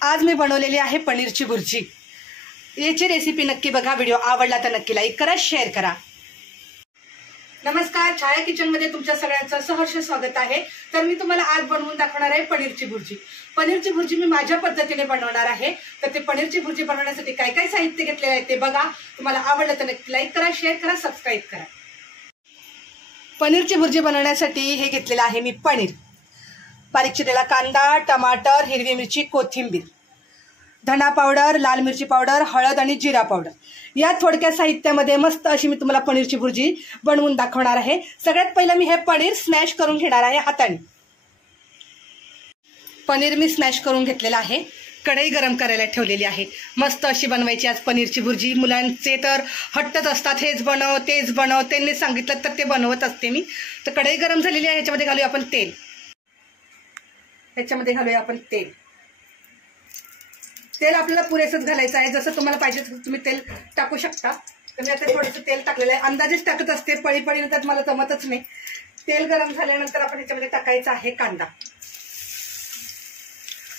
आज मी बनवलेली आहे पनीरची भुर्जी। याची रेसिपी नक्की बघा। व्हिडिओ आवडला तर नक्की लाईक करा, शेअर करा। नमस्कार, छाया किचन मध्ये तुमच्या सगळ्यांचं सहर्ष स्वागत आहे। तर मी तुम्हाला आज बनवून दाखवणार आहे पनीरची भुर्जी। पनीरची भुर्जी मी माझ्या पद्धतीने बनवणार आहे। तर ते पनीरची भुर्जी बनवण्यासाठी काय काय साहित्य घेतलेले आहे ते बघा। तुम्हाला आवडलं तर नक्की लाईक करा, शेअर करा, सबस्क्राईब करा। पनीरची भुर्जी बनवण्यासाठी हे घेतलेलं आहे मी पनीर, बारीक चिरलेला कांदा, टमाटर, हिरवी मिरची, कोथिंबीर, धना पावडर, लाल मिरची पावडर, हळद आणि जिरा पावडर। या थोडक्या साहित्यामध्ये मस्त अशी मी तुम्हाला पनीरची भुर्जी बनवून दाखवणार आहे। सगळ्यात पहिलं मी हे पनीर स्मॅश करून घेणार आहे हाताने। पनीर मी स्मॅश करून घेतलेलं आहे। कढई गरम करायला ठेवलेली आहे। मस्त अशी बनवायची आज पनीरची भुर्जी। मुलांचे तर हट्टच असतात, हेच बनव तेच बनव, त्यांनी सांगितलं तर ते बनवत असते मी। तर कढई गरम झालेली आहे, याच्यामध्ये घालूया आपण तेल। याच्यामध्ये घालूया आपण तेल। तेल आपल्याला पुरेसच घालायचं आहे, जसं तुम्हाला पाहिजे तसं तुम्ही तेल टाकू शकता। तर मी आता थोडंसं तेल टाकलेलं आहे, अंदाजेच टाकत असते, पळी पळी नंतर मला जमतच नाही। तेल गरम झाल्यानंतर आपण याच्यामध्ये टाकायचा आहे कांदा।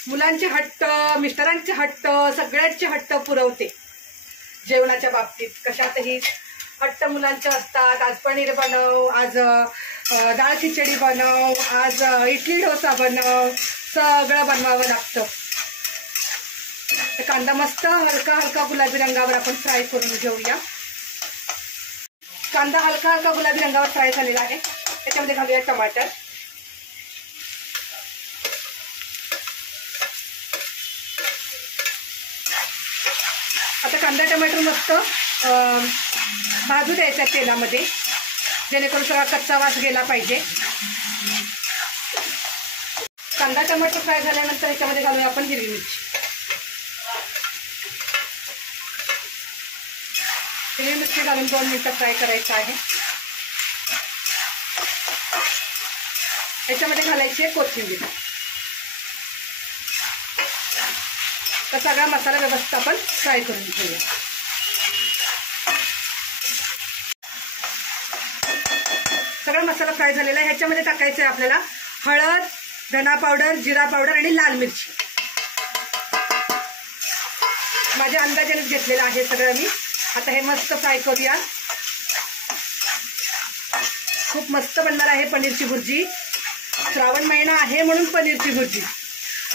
मुलांचे हट्ट, मिस्टरांचे हट्ट, सगळ्यांचे हट्ट पुरवते जेवणाच्या बाबतीत। कशातही हट्ट मुलांचे असतात। आज पनीर बनव, आज डाळ खिचडी बनव, आज इडली डोसा बनव, सगळं बनवावं लागतं। कांदा मस्त हलका हलका गुलाबी रंगावर आपण फ्राय करून घेऊया। कांदा हलका हलका गुलाबी रंगावर फ्राय झालेला आहे। त्याच्यामध्ये घालूया टमाटर। आता कांदा टमाटर मस्त भाजू द्यायचा तेलामध्ये, जेणेकरून सगळा कच्चा वास गेला पाहिजे। कांदा टमाटर फ्राय झाल्यानंतर याच्यामध्ये घालूया आपण हिरवी मिरची। हिरवी मिरची घालून 2 मिनिटं फ्राय करायचं आहे। याच्यामध्ये घालायची आहे कोथिंबीर। तर सगळा मसाला व्यवस्थित आपण फ्राय करून घेऊया। सगळा मसाला फ्राय झालेला आहे। ह्याच्यामध्ये टाकायचं आहे आपल्याला हळद, धना पावडर, जिरा पावडर आणि लाल मिरची। माझ्या अंदाजानेच घेतलेलं आहे सगळं मी। आता हे मस्त फ्राय करूया। खूप मस्त बनणार आहे पनीरची भुर्जी। श्रावण महिना आहे म्हणून पनीरची भुर्जी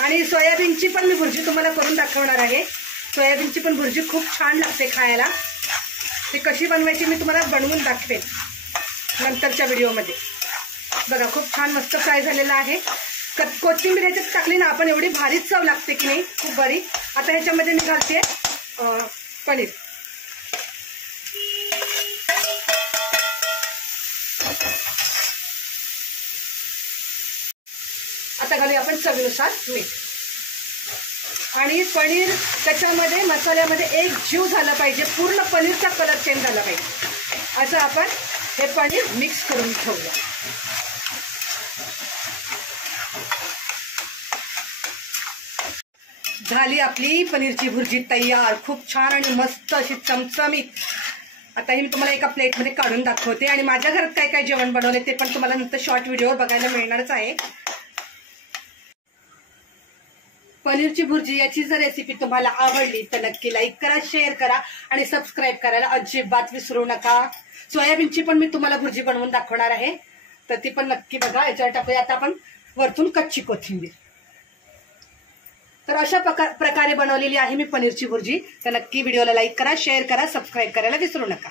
आणि सोयाबीनची पण मी भुर्जी तुम्हाला करून दाखवणार आहे। सोयाबीनची पण भुर्जी खूप छान लागते खायला। ती कशी बनवायची मी तुम्हाला बनवून दाखवेन नंतरच्या व्हिडिओमध्ये। बघा खूप छान मस्त फ्राय झालेला आहे। कोथिंबीर ह्याच्यात टाकली ना आपण, एवढी भारी चव लागते की नाही, खूप भारी। आता ह्याच्यामध्ये मी घालते पनीर। आता घालूया आपण चवीनुसार मीठ। आणि पनीर त्याच्यामध्ये मसाल्यामध्ये एक जीव झाला पाहिजे, पूर्ण पनीरचा कलर चेंज झाला पाहिजे। असं आपण हे पनीर मिक्स करून ठेवूया। झाली आपली पनीरची भुर्जी तयार, खूप छान आणि मस्त अशी चमचमीत। आता हे मी तुम्हाला एका प्लेटमध्ये काढून दाखवते आणि माझ्या घरात काय काय जेवण बनवले ते पण तुम्हाला नंतर शॉर्ट व्हिडिओ बघायला मिळणारच आहे। पनीरची भुर्जी याची जर रेसिपी तुम्हाला आवडली तर नक्की लाईक करा, शेअर करा आणि सबस्क्राईब करायला अजिबात विसरू नका। सोयाबीनची पण मी तुम्हाला भुर्जी बनवून दाखवणार आहे, तर ती पण नक्की बघा। याच्यावर टाकूया आता आपण वरतून कच्ची कोथिंबीर। तर अशा प्रकारे बनवलेली आहे मी पनीरची भुर्जी। तर नक्की व्हिडिओला लाईक करा, शेअर करा, सबस्क्राईब करायला विसरू नका।